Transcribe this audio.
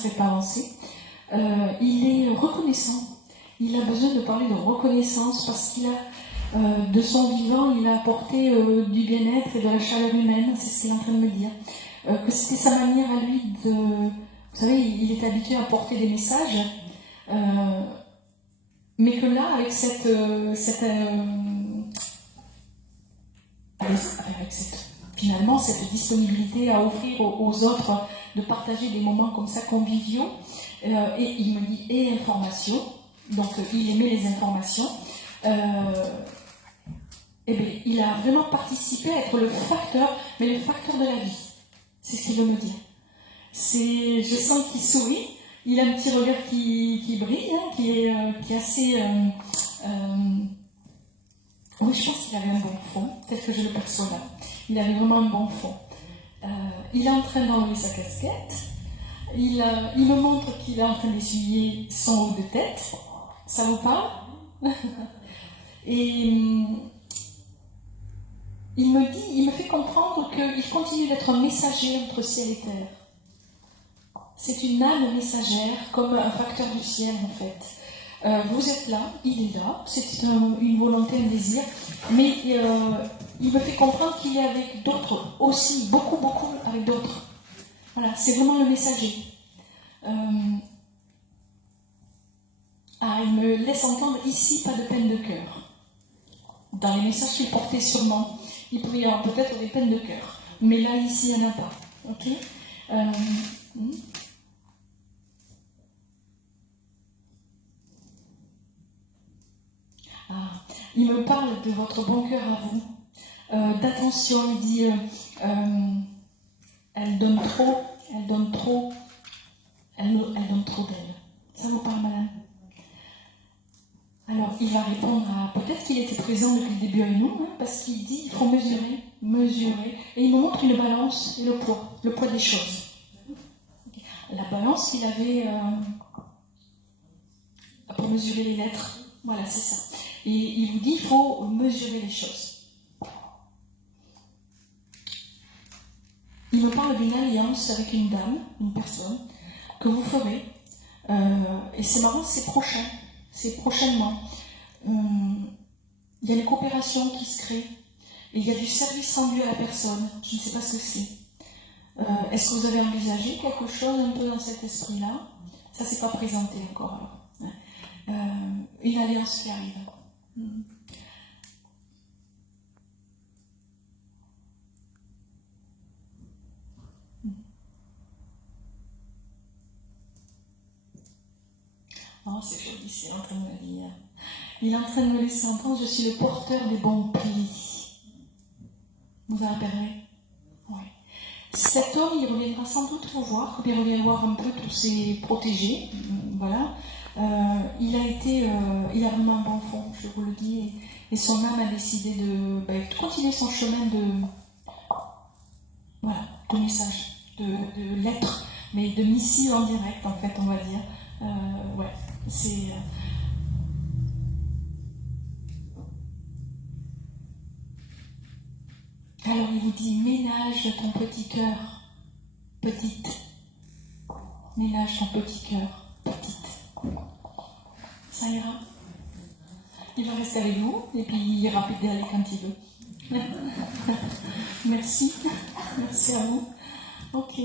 serait pas avancé. Il est reconnaissant. Il a besoin de parler de reconnaissance parce qu'il a, de son vivant, il a apporté du bien-être et de la chaleur humaine. C'est ce qu'il est en train de me dire. Que c'était sa manière à lui de... Vous savez, il est habitué à porter des messages, mais que là, avec finalement, cette disponibilité à offrir aux autres, de partager des moments comme ça conviviaux, et il me dit, et information, donc il aimait les informations, et bien, il a vraiment participé à être le facteur, mais le facteur de la vie. C'est ce qu'il veut me dire. Je sens qu'il sourit, il a un petit regard qui brille, hein, qui est assez... oui, je pense qu'il avait un bon fond, tel que je le perçois là. Il avait vraiment un bon fond. Il est en train d'enlever sa casquette. Il me montre qu'il est en train d'essuyer son haut de tête. Ça vous parle? Et il me fait comprendre qu'il continue d'être un messager entre ciel et terre. C'est une âme messagère, comme un facteur du ciel en fait. Vous êtes là, il est là, c'est une volonté, un désir, mais il me fait comprendre qu'il est avec d'autres aussi, beaucoup avec d'autres. Voilà, c'est vraiment le messager. Il me laisse entendre ici, pas de peine de cœur. Dans les messages qu'il portait sûrement, il pouvait y avoir peut-être des peines de cœur, mais là, ici, il n'y en a pas. Ok? Il me parle de votre bon cœur à vous, d'attention, il dit elle donne trop d'elle. Ça vous parle, madame? Alors, il va répondre à... Peut-être qu'il était présent depuis le début avec nous, hein, parce qu'il dit il faut mesurer. Et il nous montre une balance et le poids des choses. La balance qu'il avait pour mesurer les lettres, voilà, c'est ça. Et il vous dit il faut mesurer les choses. Il me parle d'une alliance avec une dame, une personne, que vous ferez. Et c'est marrant, c'est prochain. C'est prochainement. Il y a une coopération qui se crée. Et il y a du service rendu à la personne. Je ne sais pas ce que c'est. Est-ce que vous avez envisagé quelque chose un peu dans cet esprit-là? Ça ne s'est pas présenté encore. Une alliance qui arrive. Oh, c'est joli, c'est en train de me dire. Il est en train de me laisser entendre, je suis le porteur des bons plis. Vous avez repéré? Oui. Cet homme, il reviendra sans doute vous voir, il revient voir un peu tous ses protégés. Voilà. Il a vraiment un bon fond, je vous le dis, et son âme a décidé de continuer son chemin de message, de lettres, mais de missive en direct, en fait, on va dire. C'est... Alors il vous dit, ménage ton petit cœur, petite. Ménage ton petit cœur, petite. Ça ira. Il va rester avec vous, et puis il ira pédaler quand il veut. Merci. Merci à vous. Ok.